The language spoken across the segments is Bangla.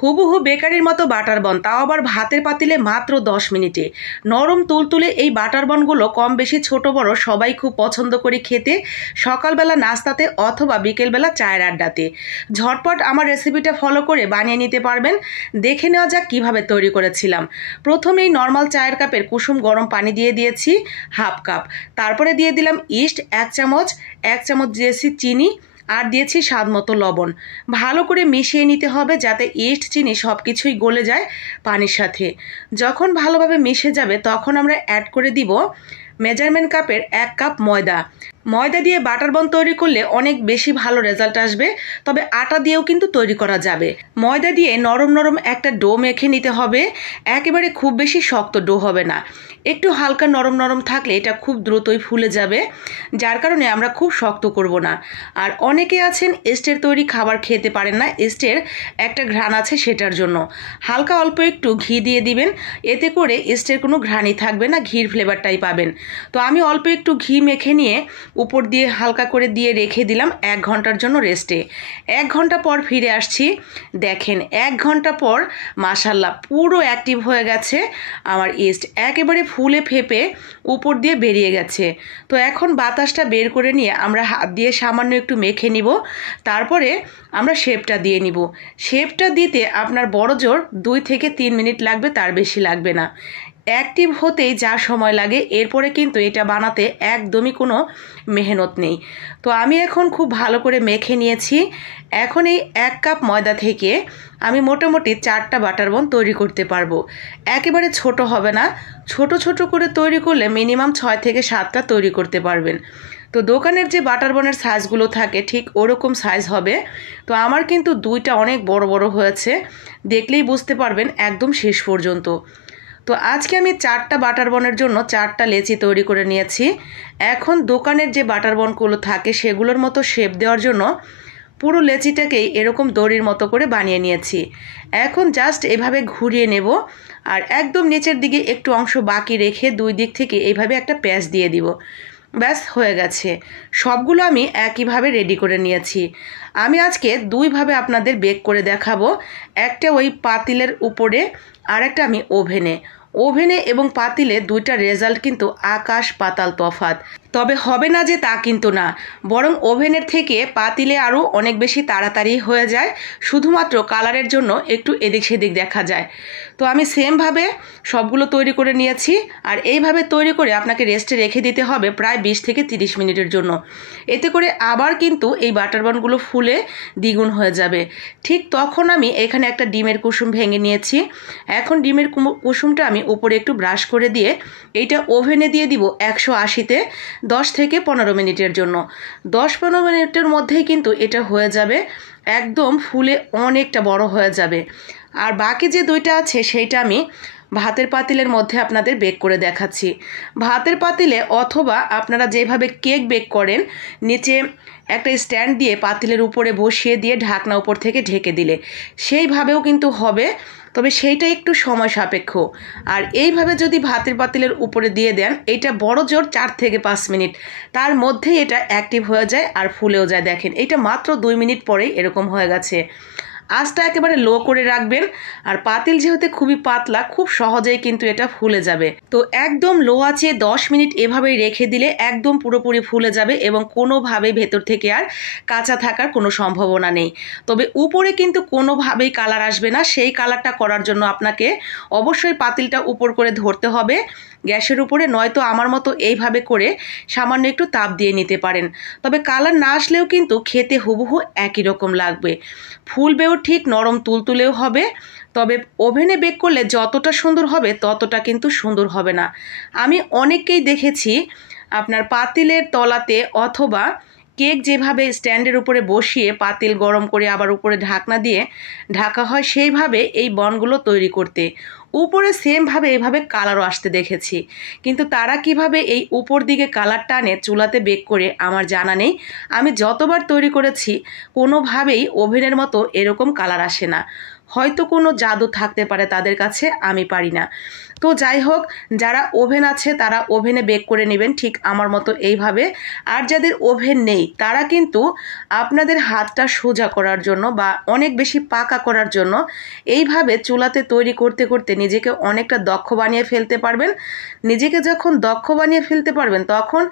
হুবহু বেকারির মতো বাটার বন, তাও আবার ভাতের পাতিলে মাত্র 10 মিনিটে। নরম তুলতুলে এই বাটার বনগুলো কম বেশি ছোট বড় সবাই খুব পছন্দ করে খেতে, সকালবেলা নাস্তাতে অথবা বিকেলবেলা চায়ের আড্ডাতে। ঝটপট আমার রেসিপিটা ফলো করে বানিয়ে নিতে পারবেন। দেখে নেওয়া যাক কীভাবে তৈরি করেছিলাম। প্রথমেই নর্মাল চায়ের কাপের কুসুম গরম পানি দিয়ে দিয়েছি হাফ কাপ, তারপরে দিয়ে দিলাম ইস্ট 1 চামচ, 1 চামচ দিয়েছি চিনি, আর দিয়েছি স্বাদ মতো লবণ। ভালো করে মিশিয়ে নিতে হবে যাতে ইস্ট চিনি সব কিছুই গলে যায় পানির সাথে। যখন ভালোভাবে মিশে যাবে তখন আমরা অ্যাড করে দিব মেজারমেন্ট কাপের 1 কাপ ময়দা। ময়দা দিয়ে বাটার বন তৈরি করলে অনেক বেশি ভালো রেজাল্ট আসবে, তবে আটা দিয়েও কিন্তু তৈরি করা যাবে। ময়দা দিয়ে নরম নরম একটা ডো মেখে নিতে হবে, একেবারে খুব বেশি শক্ত ডো হবে না, একটু হালকা নরম নরম থাকলে এটা খুব দ্রুতই ফুলে যাবে, যার কারণে আমরা খুব শক্ত করব না। আর অনেকে আছেন ইস্টের তৈরি খাবার খেতে পারেন না, ইস্টের একটা ঘ্রাণ আছে সেটার জন্য। হালকা অল্প একটু ঘি দিয়ে দিবেন, এতে করে ইস্টের কোনো ঘ্রাণই থাকবে না, ঘির ফ্লেভারটাই পাবেন। তো আমি অল্প একটু ঘি মেখে নিয়ে উপর দিয়ে হালকা করে দিয়ে রেখে দিলাম 1 ঘন্টার জন্য রেস্টে। 1 ঘন্টা পর ফিরে আসছি। দেখেন 1 ঘন্টা পর মাশাল্লাহ পুরো অ্যাক্টিভ হয়ে গেছে আমার ইস্ট, একেবারে ফুলে ফেপে উপর দিয়ে বেরিয়ে গেছে। তো এখন বাতাসটা বের করে নিয়ে আমরা হাত দিয়ে সামান্য একটু মেখে নিব, তারপরে আমরা শেপটা দিয়ে নিব। শেপটা দিতে আপনার বড় জোর 2 থেকে 3 মিনিট লাগবে, তার বেশি লাগবে না। অ্যাক্টিভ হতেই যা সময় লাগে, এরপরে কিন্তু এটা বানাতে একদমই কোনো মেহনত নেই। তো আমি এখন খুব ভালো করে মেখে নিয়েছি। এখন এই 1 কাপ ময়দা থেকে আমি মোটামুটি 4টা বাটার বন তৈরি করতে পারবো। একেবারে ছোট হবে না, ছোট ছোট করে তৈরি করলে মিনিমাম 6 থেকে 7টা তৈরি করতে পারবেন। তো দোকানের যে বাটার বনের সাইজগুলো থাকে ঠিক ওরকম সাইজ হবে। তো আমার কিন্তু 2টা অনেক বড় বড় হয়েছে, দেখলেই বুঝতে পারবেন একদম শেষ পর্যন্ত। তো আজকে আমি 4টা বাটার বনের জন্য 4টা লেচি তৈরি করে নিয়েছি। এখন দোকানের যে বাটার বনগুলো থাকে সেগুলোর মতো শেপ দেওয়ার জন্য পুরো লেচিটাকেই এরকম দড়ির মতো করে বানিয়ে নিয়েছি। এখন জাস্ট এভাবে ঘুরিয়ে নেব, আর একদম নিচের দিকে একটু অংশ বাকি রেখে 2 দিক থেকে এইভাবে একটা প্যাঁচ দিয়ে দিব। ব্যাস হয়ে গেছে। সবগুলো আমি একইভাবে রেডি করে নিয়েছি। আমি আজকে 2ভাবে আপনাদের বেক করে দেখাবো, একটা ওই পাতিলের উপরে, আর একটা আমি ওভেনে। ওভেনে এবং পাতিলে 2টা রেজাল্ট কিন্তু আকাশ পাতাল তফাৎ। তবে হবে না যে তা কিন্তু না, বরং ওভেনের থেকে পাতিলে আরও অনেক বেশি তাড়াতাড়ি হয়ে যায়, শুধুমাত্র কালারের জন্য একটু এদিক সেদিক দেখা যায়। তো আমি সেমভাবে সবগুলো তৈরি করে নিয়েছি, আর এইভাবে তৈরি করে আপনাকে রেস্টে রেখে দিতে হবে প্রায় 20 থেকে 30 মিনিটের জন্য। এতে করে আবার কিন্তু এই বাটার বনগুলো ফুলে দ্বিগুণ হয়ে যাবে। ঠিক তখন আমি এখানে একটা ডিমের কুসুম ভেঙে নিয়েছি। এখন ডিমের কুসুমটা আমি উপরে একটু ব্রাশ করে দিয়ে এইটা ওভেনে দিয়ে দিব 180-তে 10 থেকে 15 মিনিটের জন্য। 10-15 মিনিটের মধ্যেই কিন্তু এটা হয়ে যাবে, একদম ফুলে অনেকটা বড় হয়ে যাবে। আর বাকি যে 2টা আছে সেইটা আমি ভাতের পাতিলের মধ্যে আপনাদের বেক করে দেখাচ্ছি। ভাতের পাতিলে অথবা আপনারা যেভাবে কেক বেক করেন, নিচে একটা স্ট্যান্ড দিয়ে পাতিলের উপরে বসিয়ে দিয়ে ঢাকনা উপর থেকে ঢেকে দিলে সেইভাবেও কিন্তু হবে, তবে সেইটা একটু সময় সাপেক্ষ। আর এইভাবে যদি ভাতের পাতিলের উপরে দিয়ে দেন, এটা বড় জোর 4 থেকে 5 মিনিট, তার মধ্যেই এটা অ্যাক্টিভ হয়ে যায় আর ফুলেও যায়। দেখেন এটা মাত্র 2 মিনিট পরেই এরকম হয়ে গেছে। আঁচটা একেবারে লো করে রাখবেন, আর পাতিল যেহেতু খুবই পাতলা, খুব সহজেই কিন্তু এটা ফুলে যাবে। তো একদম লো আঁচে 10 মিনিট এভাবেই রেখে দিলে একদম পুরোপুরি ফুলে যাবে এবং কোনোভাবেই ভেতর থেকে আর কাঁচা থাকার কোনো সম্ভাবনা নেই। তবে উপরে কিন্তু কোনোভাবেই কালার আসবে না, সেই কালারটা করার জন্য আপনাকে অবশ্যই পাতিলটা উপর করে ধরতে হবে গ্যাসের উপরে, নয়তো আমার মতো এইভাবে করে সামান্য একটু তাপ দিয়ে নিতে পারেন। তবে কালার না আসলেও কিন্তু খেতে হুবহু একই রকম লাগবে, ফুলবেও ঠিক, নরম তুলতুলেও হবে। তবে ওভেনে বেক করলে যতটা সুন্দর হবে ততটা কিন্তু সুন্দর হবে না। আমি অনেককেই দেখেছি আপনার পাতিলের তলাতে অথবা কেক যেভাবে স্ট্যান্ডের উপরে বসিয়ে পাতিল গরম করে আবার উপরে ঢাকনা দিয়ে ঢাকা হয়, সেইভাবে এই বনগুলো তৈরি করতে উপরে সেমভাবে এভাবে কালারও আসতে দেখেছি। কিন্তু তারা কিভাবে এই উপর দিকে কালার টানে চুলাতে বেক করে আমার জানা নেই। আমি যতবার তৈরি করেছি কোনোভাবেই ওভেনের মতো এরকম কালার আসে না। হয়তো কোনো জাদু থাকতে পারে তাদের কাছে, আমি পারি না। তো যাই হোক, যারা ওভেন আছে তারা ওভেনে বেক করে নেবেন ঠিক আমার মতো এইভাবে। আর যাদের ওভেন নেই তারা কিন্তু আপনাদের হাতটা সোজা করার জন্য বা অনেক বেশি পাকা করার জন্য এইভাবে চুলাতে তৈরি করতে করতে নিজেকে অনেকটা দক্ষ বানিয়ে ফেলতে পারবেন। নিজেকে যখন দক্ষ বানিয়ে ফেলতে পারবেন তখন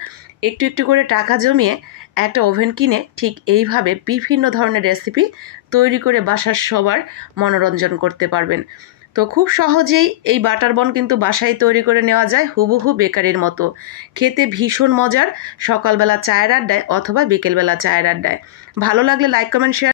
একটু একটু করে টাকা জমিয়ে একটা ওভেন কিনে ঠিক এইভাবে বিভিন্ন ধরনের রেসিপি তৈরি করে বাসার সবার মনোরঞ্জন করতে পারবেন। তো খুব সহজেই এই বাটার বন কিন্তু বাসায় তৈরি করে নেওয়া যায় হুবহু বেকারির মতো। খেতে ভীষণ মজার, সকালবেলা চায়ের আড্ডায় অথবা বিকেলবেলা চায়ের আড্ডায়। ভালো লাগলে লাইক কমেন্ট শেয়ার